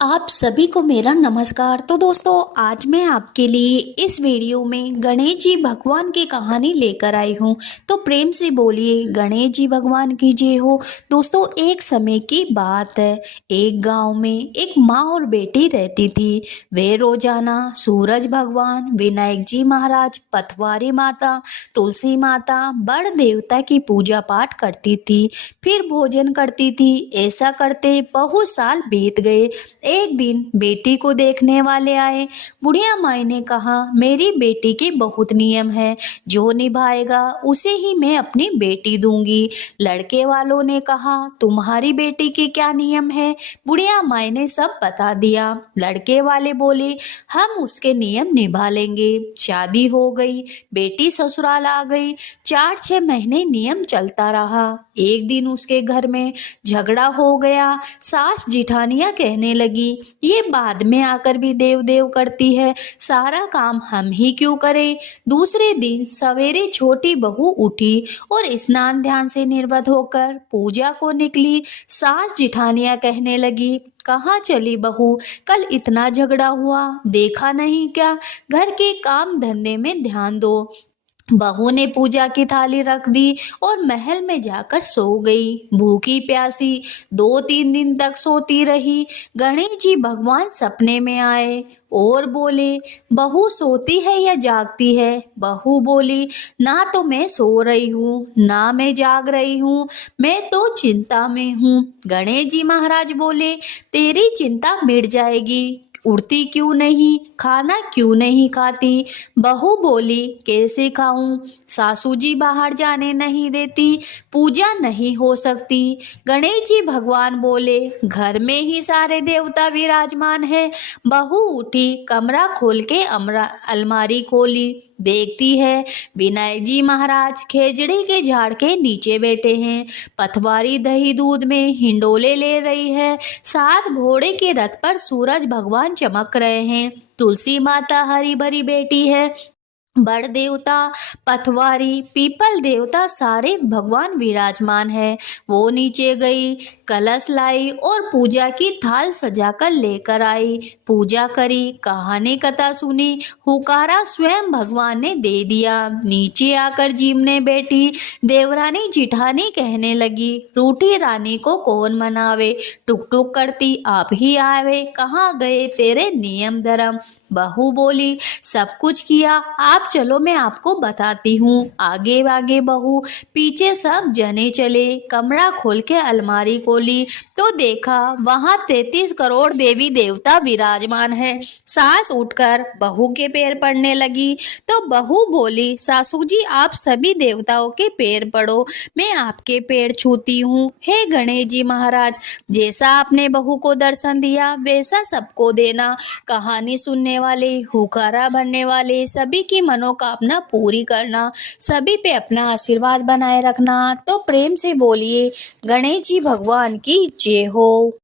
आप सभी को मेरा नमस्कार। तो दोस्तों, आज मैं आपके लिए इस वीडियो में गणेश जी भगवान की कहानी लेकर आई हूँ। तो प्रेम से बोलिए गणेश जी भगवान की जय हो। दोस्तों, एक समय की बात है। एक गांव में एक माँ और बेटी रहती थी। वे रोजाना सूरज भगवान, विनायक जी महाराज, पथवारी माता, तुलसी माता, बड़ देवता की पूजा पाठ करती थी, फिर भोजन करती थी। ऐसा करते बहुत साल बीत गए। एक दिन बेटी को देखने वाले आए। बुढ़िया माई ने कहा, मेरी बेटी के बहुत नियम है, जो निभाएगा उसे ही मैं अपनी बेटी दूंगी। लड़के वालों ने कहा, तुम्हारी बेटी के क्या नियम है? बुढ़िया माई ने सब बता दिया। लड़के वाले बोले, हम उसके नियम निभा लेंगे। शादी हो गई, बेटी ससुराल आ गई। 4-6 महीने नियम चलता रहा। एक दिन उसके घर में झगड़ा हो गया। सास जिठानियां कहने लगी, ये बाद में आकर भी देव देव करती है, सारा काम हम ही क्यों करें। दूसरे दिन सवेरे छोटी बहू उठी और स्नान ध्यान से निर्वत होकर पूजा को निकली। सास जिठानियां कहने लगी, कहाँ चली बहू? कल इतना झगड़ा हुआ, देखा नहीं क्या? घर के काम धंधे में ध्यान दो। बहू ने पूजा की थाली रख दी और महल में जाकर सो गई। भूखी प्यासी 2-3 दिन तक सोती रही। गणेश जी भगवान सपने में आए और बोले, बहू सोती है या जागती है? बहू बोली, ना तो मैं सो रही हूँ, ना मैं जाग रही हूँ, मैं तो चिंता में हूँ। गणेश जी महाराज बोले, तेरी चिंता मिट जाएगी। उड़ती क्यों नहीं, खाना क्यों नहीं खाती? बहू बोली, कैसे खाऊं? सासू जी बाहर जाने नहीं देती, पूजा नहीं हो सकती। गणेश जी भगवान बोले, घर में ही सारे देवता विराजमान है। बहू उठी, कमरा खोल के अलमारी खोली, देखती है विनायक जी महाराज खेजड़ी के झाड़ के नीचे बैठे हैं। पथवारी दही दूध में हिंडोले ले रही है। साथ घोड़े के रथ पर सूरज भगवान चमक रहे हैं। तुलसी माता हरी भरी बेटी है। बड़ देवता, पथवारी, पीपल देवता, सारे भगवान विराजमान है। वो नीचे गई, कलश लाई और पूजा की थाल सजाकर लेकर आई। पूजा करी, कहानी कथा सुनी, हुकारा स्वयं भगवान ने दे दिया। नीचे आकर जीमने बैठी देवरानी जिठानी कहने लगी, रूठी रानी को कौन मनावे? टुक टुक करती आप ही आवे, कहाँ गए तेरे नियम धर्म? बहू बोली, सब कुछ किया, आप चलो मैं आपको बताती हूँ। आगे आगे बहू, पीछे सब जने चले। कमरा खोल के अलमारी खोली तो देखा वहां 33 करोड़ देवी देवता विराजमान है। सास उठकर बहू के पैर पड़ने लगी तो बहू बोली, सासू जी आप सभी देवताओं के पैर पड़ो, मैं आपके पैर छूती हूँ। हे गणेश जी महाराज, जैसा आपने बहू को दर्शन दिया वैसा सबको देना। कहानी सुनने वाले, हुकारा भरने वाले सभी की मनोकामना पूरी करना, सभी पे अपना आशीर्वाद बनाए रखना। तो प्रेम से बोलिए गणेश जी भगवान की जय हो।